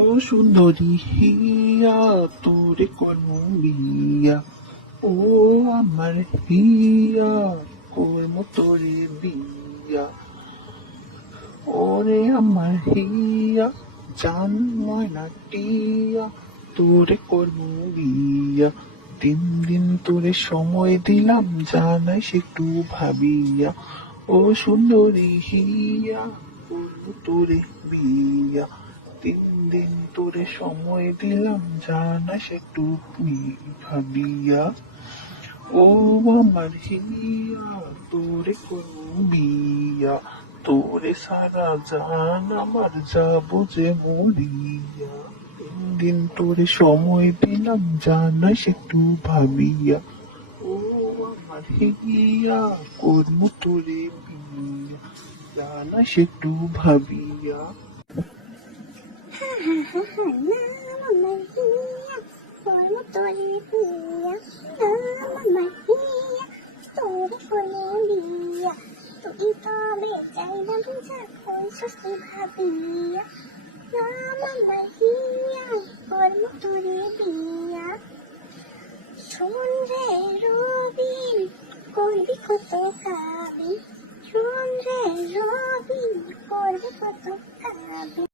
ও সুন্দরী হিয়া তোরে কর্ম বিয়া, ও আমার হিয়া কর্ম তোরে বিয়া, ওরে আমার হিয়া জান ময়না টিয়া তোরে কর্ম বিয়া। 3 দিন তোরে সময় দিলাম জানাইস একটু ভাবিয়া, ও সুন্দরী হিয়া করবো তোরে বিয়া। 3 দিন তোরে সময় দিলাম জানাইস একটু ভাবিয়া, ও আমার হিয়া তোরে করবো বিয়া, তোরে সারা জান আমার যাবো যে মরিয়া। 3 দিন তোরে সময় দিলাম জানাইস একটু ভাবিয়া, ও আমার হিয়া করবো তোরে বিয়া, জানাইস একটু ভাবিয়া। তুই তবে চাইনা বুঝা কইছস কি ভাবিয়া, আমার হিয়া করবো তোরে বিয়া। শোন রে রবিন করবি কত কাবি, শোন রে রবিন করবি কত কাবি।